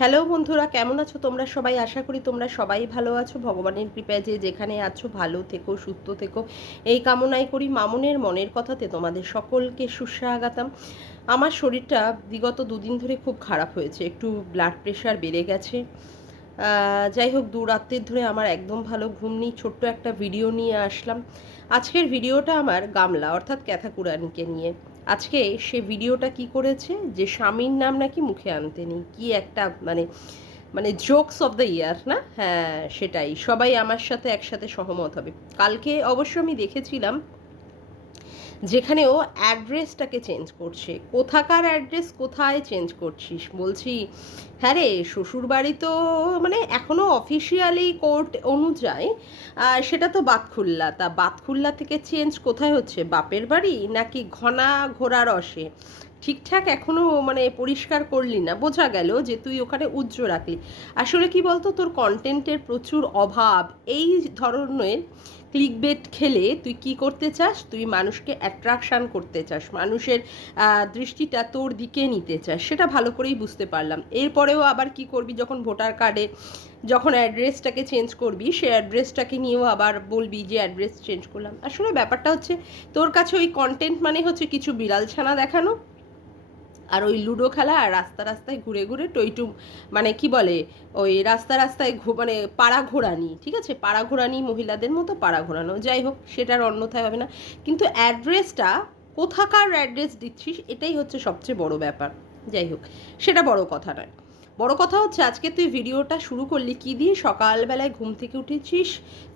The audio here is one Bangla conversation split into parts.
হ্যালো বন্ধুরা, কেমন আছো তোমরা সবাই? আশা করি তোমরা সবাই ভালো আছো। ভগবানের কৃপায় যে যেখানে আছো, ভালো থেকো, সুস্থ থেকো। এই কামনাই করি মামনের মনের কথাতে তোমাদের সকলকে সুস্বাগতম। আমার শরীরটা বিগত দুদিন ধরে খুব খারাপ হয়েছে, একটু ব্লাড প্রেশার বেড়ে গেছে। যাই হোক, দু রাত্রির ধরে আমার একদম ভালো ঘুম নেই, ছোট্ট একটা ভিডিও নিয়ে আসলাম। আজকের ভিডিওটা আমার গামলা, অর্থাৎ ক্যাথাকুরানকে নিয়ে। আজকে সে ভিডিওটা কি করেছে? যে স্বামীর নাম নাকি মুখে আনতে নেই। কি একটা মানে মানে জোকস অফ দ্য ইয়ার না? হ্যাঁ সেটাই। সবাই আমার সাথে একসাথে সহমত হবে। কালকে অবশ্য আমি দেখেছিলাম যেখানে ও অ্যাড্রেসটাকে চেঞ্জ করছে। কোথাকার অ্যাড্রেস, কোথায় চেঞ্জ করছিস? বলছি হ্যাঁ রে, শ্বশুরবাড়ি তো মানে এখনও অফিসিয়ালি কোর্ট অনুযায়ী সেটা তো বাতখুল্লা। তা বাতখুল্লা থেকে চেঞ্জ কোথায় হচ্ছে? বাপের বাড়ি নাকি ঘনা ঘোড়া রসে? ঠিকঠাক এখনও মানে পরিষ্কার করলি না। বোঝা গেল যে তুই ওখানে উজ্জ্ব রাখলি। আসলে কি বলতো, তোর কন্টেন্টের প্রচুর অভাব। এই ধরনের ক্লিকবেট খেলে তুই কি করতে চাস? তুই মানুষকে অ্যাট্রাকশান করতে চাস। মানুষের দৃষ্টিটা তোর দিকে নিতে চাস। সেটা ভালো করেই বুঝতে পারলাম। এরপরেও আবার কি করবি? যখন ভোটার কার্ডে যখন অ্যাড্রেসটাকে চেঞ্জ করবি, সে অ্যাড্রেসটাকে নিয়েও আবার বলবি যে অ্যাড্রেস চেঞ্জ করলাম। আসলে ব্যাপারটা হচ্ছে, তোর কাছে ওই কন্টেন্ট মানে হচ্ছে কিছু বিড়াল ছানা দেখানো। আর ওই লুডো খেলা আর রাস্তা রাস্তায় ঘুরে ঘুরে টইটু মানে কি বলে, ওই রাস্তা রাস্তায় মানে পাড়া ঘোরানি, ঠিক আছে? পাড়া ঘোরানি মহিলাদের মতো পাড়া ঘোরানো, যাই হোক, সেটার অন্যথায় হবে না। কিন্তু অ্যাড্রেসটা, কোথাকার অ্যাড্রেস দিচ্ছিস, এটাই হচ্ছে সবচেয়ে বড় ব্যাপার। যাই হোক, সেটা বড় কথা নয়। বড় কথা হচ্ছে, আজকে তুই ভিডিওটা শুরু করলি কি দিয়ে? সকালবেলায় ঘুম থেকে উঠেছিস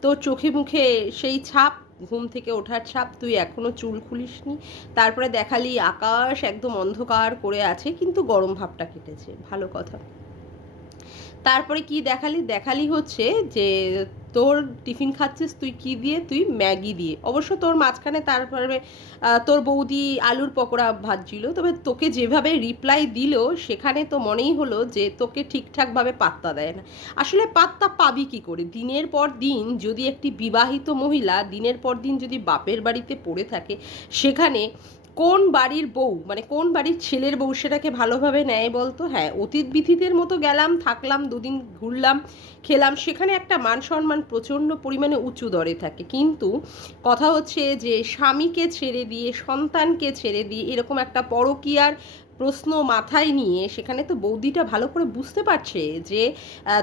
তো চোখে মুখে সেই ছাপ ঘুম থেকে ওঠার ছাপ তুই এখনও চুল খুলিসনি। তারপরে দেখালি আকাশ একদম অন্ধকার করে আছে, কিন্তু গরম ভাবটা কেটেছে। ভালো কথা। তারপরে কি দেখালি? দেখালি হচ্ছে যে তোর টিফিন খাচ্ছিস তুই কি দিয়ে? তুই ম্যাগি দিয়ে। অবশ্য তোর মাঝখানে তারপরে তোর বৌদি আলুর পকোড়া ভাজছিল, তবে তোকে যেভাবে রিপ্লাই দিল, সেখানে তো মনেই হলো যে তোকে ঠিকঠাকভাবে পাত্তা দেয় না। আসলে পাত্তা পাবি কি করে? দিনের পর দিন যদি একটি বিবাহিত মহিলা দিনের পর দিন যদি বাপের বাড়িতে পড়ে থাকে, সেখানে কোন বাড়ির বউ মানে কোন বাড়ির ছেলের বউ সেটাকে ভালোভাবে নেয় বলতো? হ্যাঁ অতীত বিথিতের মতো গেলাম, থাকলাম, দুদিন ঘুরলাম, খেলাম, সেখানে একটা মান সম্মান প্রচণ্ড পরিমাণে উঁচু দরে থাকে। কিন্তু কথা হচ্ছে যে, স্বামীকে ছেড়ে দিয়ে, সন্তানকে ছেড়ে দিয়ে এরকম একটা পরকীয়ার প্রশ্ন মাথায় নিয়ে সেখানে তো বৌদিটা ভালো করে বুঝতে পারছে যে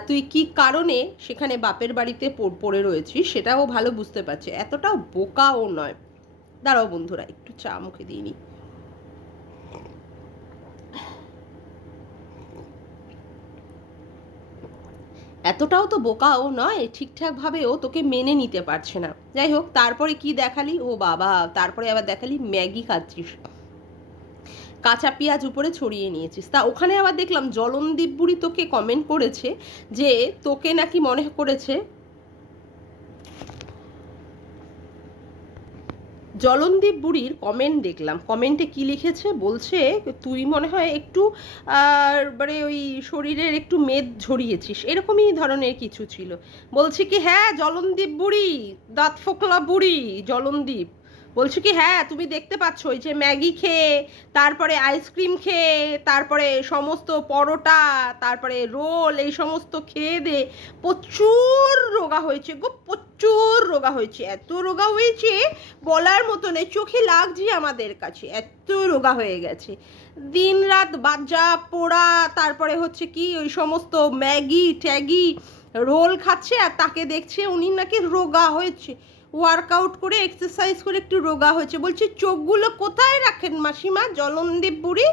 তুই কি কারণে সেখানে বাপের বাড়িতে পড়ে রয়েছিস, সেটাও ভালো বুঝতে পারছে। এতটাও বোকাও নয়। দাঁড়াও বন্ধুরা, একটু চা মুখে দিয়ে নিই এতটাও তো বোকাও নয়, ঠিকঠাকভাবে ও তোকে মেনে নিতে পারছে না। যাই হোক, তারপরে কি দেখালি? ও বাবা, তারপরে আবার দেখালি ম্যাগি খাচ্ছিস। কাঁচা পেঁয়াজ উপরে ছড়িয়ে নিয়েছিস। তা ওখানে আবার দেখলাম জলনদীপ বুড়ি তোকে কমেন্ট করেছে যে তোকে নাকি মনে করেছে জলনদীপ বুড়ির কমেন্ট দেখলাম। কমেন্টে কি লিখেছে? বলছে, তুই মনে হয় একটু মানে ওই শরীরের একটু মেদ ঝরিয়েছিস। এরকমই ধরনের কিছু ছিল। বলছে কি হ্যাঁ জলনদীপ বুড়ি দাঁত ফোকলা বুড়ি, জলনদীপ। বলছে কি হ্যাঁ তুমি দেখতে পাচ্ছ ওই যে ম্যাগি খেয়ে, তারপরে আইসক্রিম খেয়ে, তারপরে সমস্ত পরোটা, তারপরে রোল, এই সমস্ত খেয়ে দে প্রচুর রোগা হয়েছে গো, প্রচুর রোগা হয়েছে। এত রোগা হয়েছে বলার মতো নেই, চোখে লাগছে আমাদের কাছে, এত রোগা হয়ে গেছে। দিন রাত বাজা পোড়া, তারপরে হচ্ছে কি, ওই সমস্ত ম্যাগি, ট্যাগি রোল খাচ্ছে আর তাকে দেখছে উনি নাকি রোগা হয়েছে। ওয়ার্কআউট করে এক্সারসাইজ করে একটু রোগা হয়েছে। বলছি, চোখগুলো কোথায় রাখেন মাসিমা? জলনদীপ বুড়ি,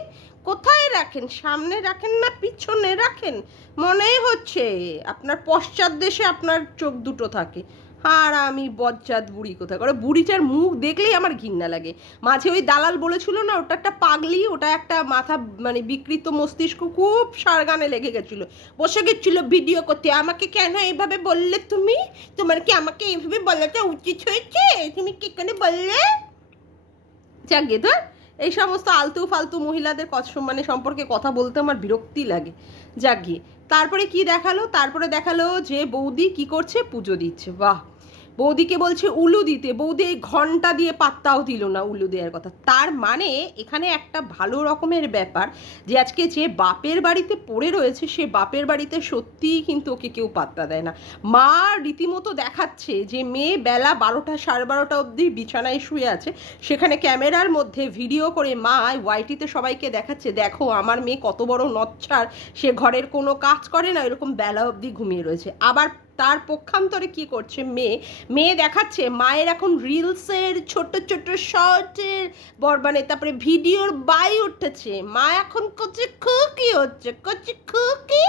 কোথায় রাখেন? সামনে রাখেন না পিছনে রাখেন? মনেই হচ্ছে, আপনার পশ্চাৎ দেশে আপনার চোখ দুটো থাকে। আর আমি বজ্জাত বুড়ি কোথায়? করে বুড়িটার মুখ দেখলেই আমার ঘৃণা লাগে। মাঝে ওই দালাল বলেছিল না, ওটা একটা পাগলি, ওটা একটা মাথা মানে বিকৃত মস্তিষ্ক, খুব সারগানে লেগে গেছিল। বসে গেছিল ভিডিও করতে। আমাকে কেন এইভাবে বললে তুমি? তোমার কি আমাকে এইভাবে বলাটা উচিত হয়েছে? তুমি কি কেন বললে? যাকে ধর। এই সমস্ত আলতু ফালতু মহিলাদের কত মানে সম্পর্কে কথা বলতে আমার বিরক্তি লাগে। যাক গিয়ে তারপরে কি দেখাল? তারপরে দেখাল যে বৌদি কি করছে? পুজো দিচ্ছে। বাহ! বৌদিকে বলছে উলু দিতে। বৌদি এই ঘণ্টা দিয়ে পাত্তাও দিল না উলু দেওয়ার কথা। তার মানে এখানে একটা ভালো রকমের ব্যাপার যে আজকে যে বাপের বাড়িতে পড়ে রয়েছে, সে বাপের বাড়িতে সত্যিই কিন্তু ওকে কেউ পাত্তা দেয় না। মা রীতিমতো দেখাচ্ছে যে মেয়ে বেলা বারোটা সাড়ে বারোটা অবধি বিছানায় শুয়ে আছে। সেখানে ক্যামেরার মধ্যে ভিডিও করে মা ওয়াইটিতে সবাইকে দেখাচ্ছে, দেখো, আমার মেয়ে কত বড় নচ্ছার। সে ঘরের কোনো কাজ করে না, এরকম বেলা অবধি ঘুমিয়ে রয়েছে। আবার তার পক্ষান্তরে কি করছে মেয়ে? মেয়ে দেখাচ্ছে মায়ের এখন রিলসের ছোট ছোট শর্টের মানে তারপরে ভিডিওর বাই উঠেছে। মা এখন করছে খুকি হচ্ছে করছে খুকি।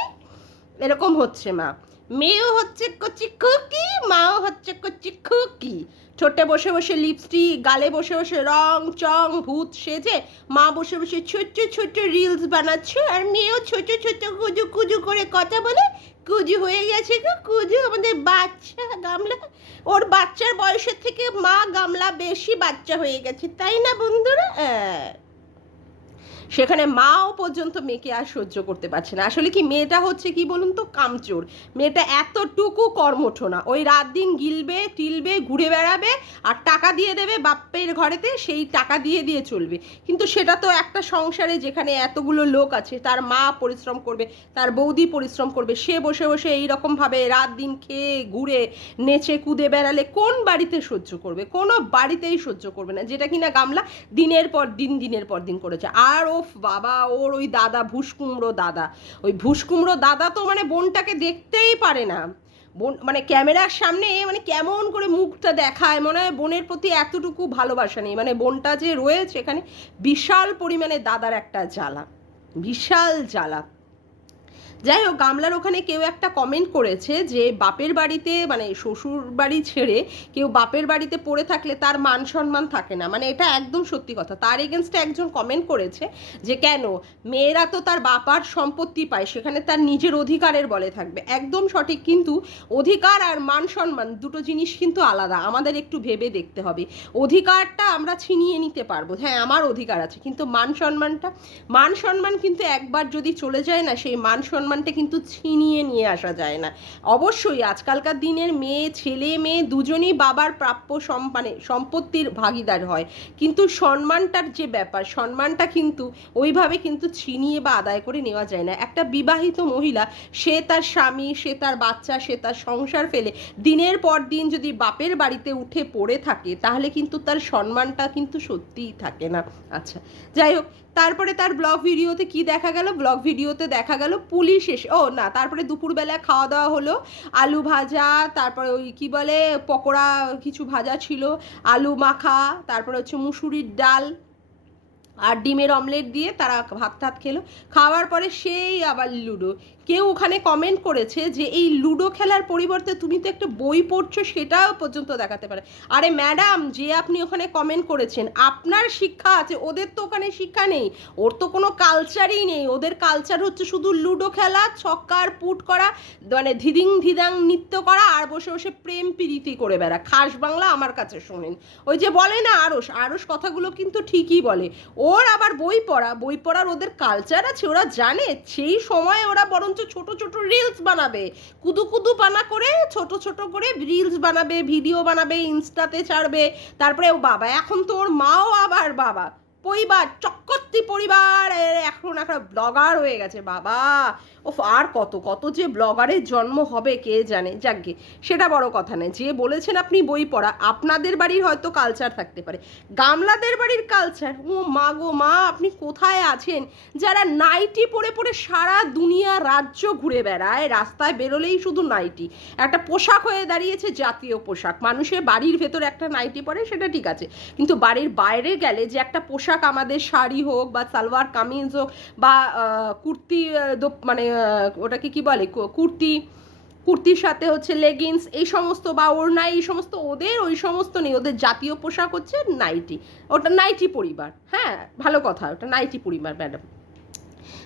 এরকম হচ্ছে মা। মেয়েও হচ্ছে কচি খুকি, মাও হচ্ছে কচি খুকি। ছোটে বসে বসে লিপস্টিক গালে বসে বসে রং, চং, ভূত সেজে মা বসে বসে ছোট্ট ছোট্ট রিলস বানাচ্ছে আর মেয়েও ছোট ছোট কুজু কুজু করে কথা বলে কুজু হয়ে গেছে গো, কুজু আমাদের বাচ্চা, গামলা। ওর বাচ্চার বয়সের থেকে মা গামলা বেশি বাচ্চা হয়ে গেছে, তাই না বন্ধুরা? হ্যাঁ। সেখানে মাও পর্যন্ত মেয়েকে আর সহ্য করতে পারছে না। আসলে কি মেয়েটা হচ্ছে কি বলুন তো, কামচোর। মেয়েটা এতটুকু কর্মঠ না ওই রাত দিন গিলবে, টিলবে, ঘুরে বেড়াবে, আর টাকা দিয়ে দেবে বাপ্পের ঘরেতে, সেই টাকা দিয়ে দিয়ে চলবে। কিন্তু সেটা তো একটা সংসারে যেখানে এতগুলো লোক আছে, তার মা পরিশ্রম করবে, তার বৌদি পরিশ্রম করবে, সে বসে বসে এই রকমভাবে রাত দিন খেয়ে, ঘুরে, নেচে, কুদে, বেড়ালে কোন বাড়িতে সহ্য করবে? কোনো বাড়িতেই সহ্য করবে না। যেটা কিনা গামলা দিনের পর দিন, দিনের পর দিন করেছে। আর ও ওফ বাবা, ওর ওই দাদা ভুসকুমড়ো দাদা। ওই ভুসকুমড়ো দাদা তো মানে বোনটাকে দেখতেই পারে না। বোন মানে ক্যামেরার সামনে মানে কেমন করে মুখটা দেখায়, মনে হয় বোনের প্রতি এতটুকু ভালোবাসা নেই। মানে বোনটা যে রয়েছে এখানে, বিশাল পরিমাণে দাদার একটা জ্বালা, বিশাল জ্বালা। যাই হোক, গামলার ওখানে কেউ একটা কমেন্ট করেছে যে বাপের বাড়িতে মানে শ্বশুর বাড়ি ছেড়ে কেউ বাপের বাড়িতে পড়ে থাকলে তার মান সম্মান থাকে না। মানে এটা একদম সত্যি কথা। তার এগেনস্টে একজন কমেন্ট করেছে যে কেন? মেয়েরা তো তার বাপার সম্পত্তি পায়, সেখানে তার নিজের অধিকারের বলে থাকবে। একদম সঠিক, কিন্তু অধিকার আর মান সম্মান দুটো জিনিস কিন্তু আলাদা। আমাদের একটু ভেবে দেখতে হবে। অধিকারটা আমরা ছিনিয়ে নিতে পারব। হ্যাঁ আমার অধিকার আছে, কিন্তু মান সম্মানটা, মান সম্মান কিন্তু একবার যদি চলে যায় না, সেই মান সম্মান সম্মানটা কিন্তু ছিনিয়ে নিয়ে আসা যায় না। অবশ্যই আজকালকার দিনের মেয়ে, ছেলে, মেয়ে দুজনই বাবার প্রাপ্য সম্মানে সম্পত্তির ভাগিদার হয়। কিন্তু সম্মানটার যে ব্যাপার, সম্মানটা কিন্তু ওইভাবে কিন্তু ছিনিয়ে বা আদায় করে নেওয়া যায় না। একটা বিবাহিত মহিলা, সে তার স্বামী, সে তার বাচ্চা, সে তার সংসার ফেলে, দিনের পর দিন যদি বাপের বাড়িতে উঠে পড়ে থাকে, তাহলে কিন্তু তার সম্মানটা কিন্তু সত্যিই থাকে না। আচ্ছা যাই হোক তারপরে তার ব্লগ ভিডিওতে কি দেখা গেল? ব্লগ ভিডিওতে দেখা গেল পুলিশ এসে ও, না, তারপরে দুপুরবেলা খাওয়া দাওয়া হলো। আলু ভাজা, তারপরে ওই কী বলে, পকোড়া কিছু ভাজা ছিল। আলু মাখা, তারপরে হচ্ছে মুসুরির ডাল আর ডিমের অমলেট দিয়ে তারা ভাত টাত খেলো। খাওয়ার পরে সেই আবার লুডো। কেউ ওখানে কমেন্ট করেছে যে এই লুডো খেলার পরিবর্তে তুমি তো একটা বই পড়ছো, সেটাও পর্যন্ত দেখাতে পারে। আরে ম্যাডাম যে আপনি ওখানে কমেন্ট করেছেন, আপনার শিক্ষা আছে, ওদের তো ওখানে শিক্ষা নেই। ওর তো কোনো কালচারই নেই। ওদের কালচার হচ্ছে শুধু লুডো খেলা, ছক্কার, পুট করা মানে ধিদিং ধিদাং নৃত্য করা, আর বসে বসে প্রেম প্রীতি করে বেড়া। খাস বাংলা আমার কাছে শোনেন। ওই যে বলে না আরস আরস কথাগুলো কিন্তু ঠিকই বলে। ওর আবার বই পড়া, বই পড়ার ওদের কালচার আছে, ওরা জানে। সেই সময় ওরা বরং বরঞ্চ ছোট ছোট রিলস বানাবে। কুদু কুদু পানা করে ছোট ছোট করে রিলস বানাবে ভিডিও বানাবে, ইনস্টাতে ছাড়বে। তারপরে ও বাবা, এখন তো ওর মাও আবার বাবা। পরিবার চক্কর্তি পরিবার। এখন একটা ব্লগার হয়ে গেছে বাবা। ও আর কত? কত যে ব্লগারের জন্ম হবে, কে জানে? যাকে সেটা বড় কথা নেই যে বলেছেন আপনি বই পড়া, আপনাদের বাড়ির হয়তো কালচার থাকতে পারে। গামলাদের বাড়ির কালচার ও মা গো, মা, আপনি কোথায় আছেন? যারা নাইটি পরে পরে সারা দুনিয়া রাজ্য ঘুরে বেড়ায়, রাস্তায় বেরোলেই শুধু নাইটি। একটা পোশাক হয়ে দাঁড়িয়েছে, জাতীয় পোশাক। মানুষের বাড়ির ভেতর একটা নাইটি পরে, সেটা ঠিক আছে। কিন্তু বাড়ির বাইরে গেলে যে একটা পোশাক আমাদের শাড়ি হোক বা সালোয়ার কামিজ হোক বা কুর্তি মানে ওটাকে কি বলে? কুর্তি, কুর্তির সাথে হচ্ছে লেগিংস এই সমস্ত বা ওড়না, এই সমস্ত ওদের, ওই সমস্ত নেই। ওদের জাতীয় পোশাক হচ্ছে নাইটি ওটা নাইটি পরিবার। হ্যাঁ ভালো কথা, ওটা নাইটি পরিবার ম্যাডাম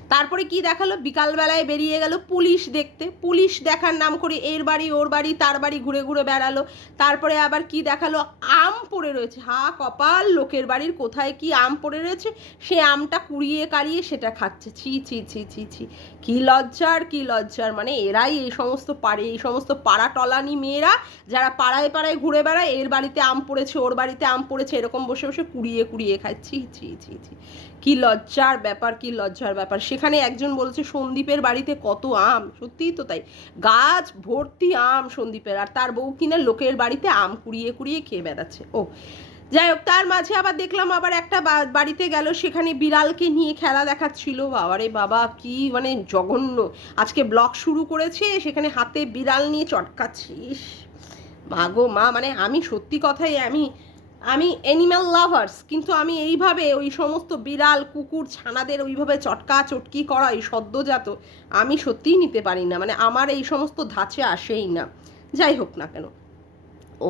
তারপরে কি দেখাল? বিকালবেলায় বেরিয়ে গেল পুলিশ দেখতে। পুলিশ দেখার নাম করে এর বাড়ি, ওর বাড়ি, তার বাড়ি ঘুরে ঘুরে বেড়ালো। তারপরে আবার কি দেখাল? আম পড়ে রয়েছে। হা, কপাল, লোকের বাড়ির কোথায় কি আম পড়ে রয়েছে? সে আমটা কুড়িয়ে কাড়িয়ে সেটা খাচ্ছে। ছি ছি ছি ছি ছি। কি লজ্জার কি লজ্জার? মানে এরাই এই সমস্ত পাড়ে, এই সমস্ত পাড়া টলানি মেয়েরা যারা পাড়ায় পাড়ায় ঘুরে বেড়ায়, এর বাড়িতে আম পড়েছে, ওর বাড়িতে আম পড়েছে, এরকম বসে বসে কুড়িয়ে কুড়িয়ে খাচ্ছি ছি ছি ছি। কি লজ্জার ব্যাপার, কি লজ্জার ব্যাপার। সেখানে একজন বলছে, সন্দীপের বাড়িতে কত আম? সত্যিই তো তাই। গাছ ভর্তি আম সন্দীপের, আর তার বউ কিনা লোকের বাড়িতে আম কুড়িয়ে কুড়িয়ে খেয়ে বেড়াচ্ছে। ও যাই হোক, তার মাঝে আবার দেখলাম আবার একটা বাড়িতে গেল, সেখানে বিড়ালকে নিয়ে খেলা দেখাচ্ছিল। বাবারে বাবা, কি মানে জঘন্য। আজকে ব্লগ শুরু করেছে, সেখানে হাতে বিড়াল নিয়ে চটকাচ্ছিস। মা গো মা মানে আমি সত্যি কথাই, আমি আমি অ্যানিম্যাল লাভার্স কিন্তু আমি এইভাবে ওই সমস্ত বিড়াল, কুকুর, ছানাদের ওইভাবে চটকা চটকি করা, এই সদ্যজাত আমি সত্যিই নিতে পারি না। মানে আমার এই সমস্ত ধাঁচে আসেই না। যাই হোক না কেন। ও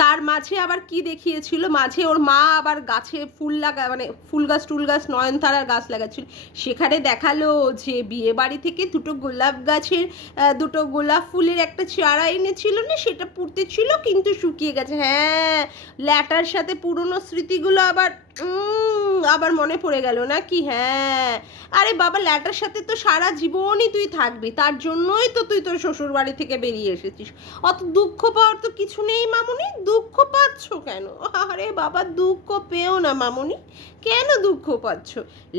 তার মাঝে আবার কি দেখিয়েছিল? মাঝে ওর মা আবার গাছে ফুল লাগা মানে ফুল গাছ, টুল গাছ, নয়নতারার গাছ লাগাচ্ছিল। সেখানে দেখাল যে বিয়ে বাড়ি থেকে দুটো গোলাপ গাছের দুটো গোলাপ ফুলের একটা চারা এনেছিল না, সেটা পুড়তে ছিল, কিন্তু শুকিয়ে গেছে। হ্যাঁ ল্যাটার সাথে পুরনো স্মৃতিগুলো আবার আবার মনে পড়ে গেল না কি হ্যাঁ। আরে বাবা, ল্যাটার সাথে তো সারা জীবনই তুই থাকবি, তার জন্যই তো তুই তোর শ্বশুর বাড়ি থেকে বেরিয়ে এসেছিস। অত দুঃখ পাওয়ার তো কিছু নেই মামুনি, দুঃখ পাচ্ছ কেন? আরে বাবা, দুঃখ পেও না মামুনি, কেন দুঃখ পাচ্ছ?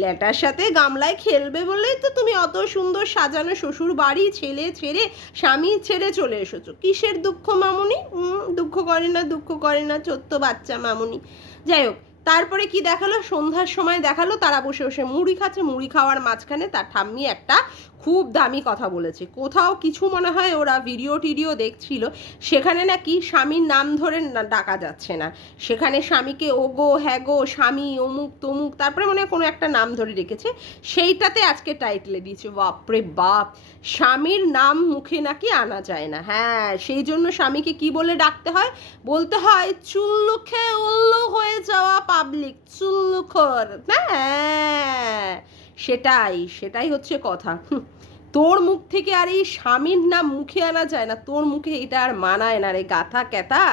ল্যাটার সাথে গামলায় খেলবে বলেই তো তুমি অত সুন্দর সাজানো শ্বশুর বাড়ি ছেলে ছেড়ে স্বামী ছেড়ে চলে এসেছ। কিসের দুঃখ মামুনি? দুঃখ করে না, দুঃখ করে না, ছোট্ট বাচ্চা মামুনি। যাই হোক তারপরে কি দেখাল? সন্ধ্যার সময় দেখাল, তারা বসে বসে মুড়ি খাচ্ছে, মুড়ি খাওয়ার মাঝখানে তার ঠাম্মি একটা খুব দামি কথা বলেছে। কোথাও কিছু মনে হয় ওরা ভিডিও টিডিও দেখছিল, সেখানে নাকি স্বামীর নাম ধরে ডাকা যাচ্ছে না। সেখানে স্বামীকে ওগো, হ্যাগো, স্বামী, অমুক, তমুক, তারপরে মনে হয় কোনো একটা নাম ধরে রেখেছে। সেইটাতে আজকে টাইটেলে দিয়েছে, বাপরে বাপ! স্বামীর নাম মুখে নাকি আনা যায় না। হ্যাঁ সেই জন্য স্বামীকে কি বলে ডাকতে হয়? বলতে হয় চুল্লু খেয়ে উল্লু হয়ে যাওয়া পাবলিক চুল্লু খোর না হ্যাঁ সেটাই সেটাই হচ্ছে কথা। তোর মুখ থেকে আর এই স্বামীর নাম মুখে আনা যায় না। তোর মুখে এটা আর মানায় না রে। গাথা ক্যাথা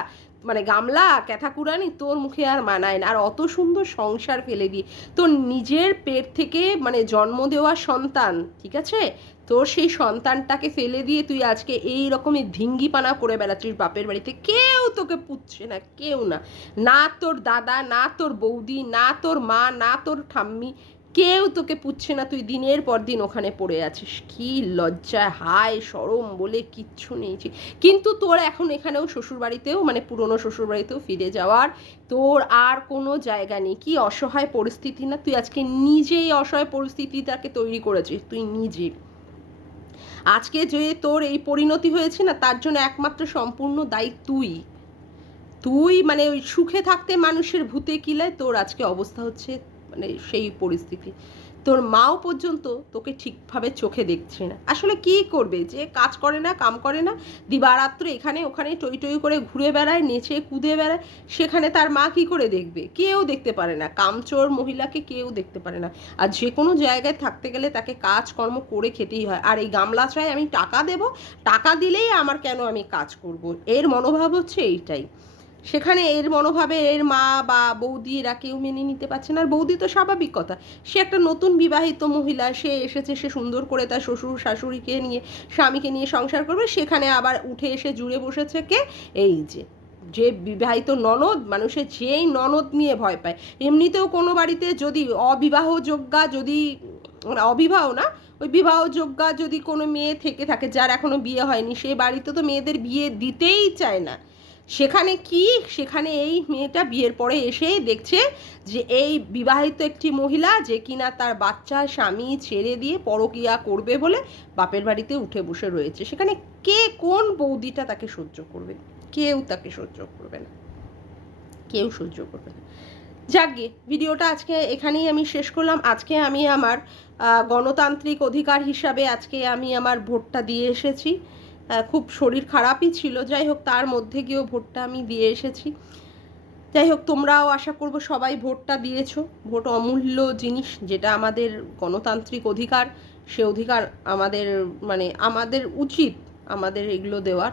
মানে গামলা, ক্যাথা কুড়ানি তোর মুখে আর মানায় না। আর অত সুন্দর সংসার ফেলে দিয়ে তোর নিজের পেট থেকে মানে জন্ম দেওয়া সন্তান, ঠিক আছে? তোর সেই সন্তানটাকে ফেলে দিয়ে তুই আজকে এই রকমের ধিঙ্গিপানা করে বেড়াচ্ছিস বাপের বাড়িতে। কেউ তোকে পুচ্ছে না, কেউ না। না তোর দাদা, না তোর বৌদি, না তোর মা, না তোর ঠাম্মি কেউ তোকে পুচ্ছে না, তুই দিনের পর দিন ওখানে পড়ে আছিস। কি লজ্জা হায় সরম বলে কিচ্ছু নেই। কিন্তু তোর এখন এখানেও শ্বশুরবাড়িতেও মানে পুরনো শ্বশুরবাড়িতেও ফিরে যাওয়ার তোর আর কোনো জায়গা নেই। কি অসহায় পরিস্থিতি না? তুই আজকে নিজেই অসহায় পরিস্থিতিটাকে তৈরি করেছিস, তুই নিজে। আজকে যে তোর এই পরিণতি হয়েছে না, তার জন্য একমাত্র সম্পূর্ণ দায়ী তুই। তুই মানে ওই সুখে থাকতে মানুষের ভূতে কিলায় তোর আজকে অবস্থা হচ্ছে মানে সেই পরিস্থিতি। তোর মাও পর্যন্ত তোকে ঠিকভাবে চোখে দেখছে না। আসলে কি করবে? যে কাজ করে না, কাম করে না, দিবারাত্র এখানে ওখানে টই টই করে ঘুরে বেড়ায়, নেচে কুদে বেড়ায়, সেখানে তার মা কি করে দেখবে? কেউ দেখতে পারে না। কামচোর মহিলাকে কেউ দেখতে পারে না। আর যে কোনো জায়গায় থাকতে গেলে তাকে কাজকর্ম করে খেতেই হয়। আর এই গামলা চাই আমি টাকা দেব, টাকা দিলেই আমার কেন আমি কাজ করব? এর মনোভাব হচ্ছে এইটাই। সেখানে এর মনোভাবে এর মা বা বৌদি এরা কেউ মেনে নিতে পারছে না। আর বৌদি তো স্বাভাবিক কথা। সে একটা নতুন বিবাহিত মহিলা, সে এসেছে, সে সুন্দর করে তার শ্বশুর শাশুড়িকে নিয়ে, স্বামীকে নিয়ে সংসার করবে। সেখানে আবার উঠে এসে জুড়ে বসেছে কে? এই যে যে বিবাহিত ননদ, মানুষের যেই ননদ নিয়ে ভয় পায়। এমনিতেও কোনো বাড়িতে যদি অবিবাহযোগ্যা যদি মানে অবিবাহ না, ওই বিবাহযোগ্যা যদি কোনো মেয়ে থেকে থাকে, যার এখনও বিয়ে হয়নি, সে বাড়িতে তো মেয়েদের বিয়ে দিতেই চায় না। সেখানে কি? সেখানে এই মেয়েটা বিয়ের পরে এসেই দেখছে যে এই বিবাহিত একটি মহিলা যে কিনা তার বাচ্চা, স্বামী ছেড়ে দিয়ে পরকিয়া করবে বলে বাপের বাড়িতে উঠে বসে রয়েছে। সেখানে কে কোন বৌদিটা তাকে সহ্য করবে? কেউ তাকে সহ্য করবে না। কেউ সহ্য করবে না। যাকগে ভিডিওটা আজকে এখানেই আমি শেষ করলাম। আজকে আমি আমার গণতান্ত্রিক অধিকার হিসাবে আজকে আমি আমার ভোটটা দিয়ে এসেছি। খুব শরীর খারাপই ছিল। যাই হোক, তার মধ্যে গিয়েও ভোটটা আমি দিয়ে এসেছি। যাই হোক, তোমরাও আশা করব সবাই ভোটটা দিয়েছ। ভোট অমূল্য জিনিস, যেটা আমাদের গণতান্ত্রিক অধিকার, সে অধিকার আমাদের মানে আমাদের উচিত আমাদের এগুলো দেওয়ার।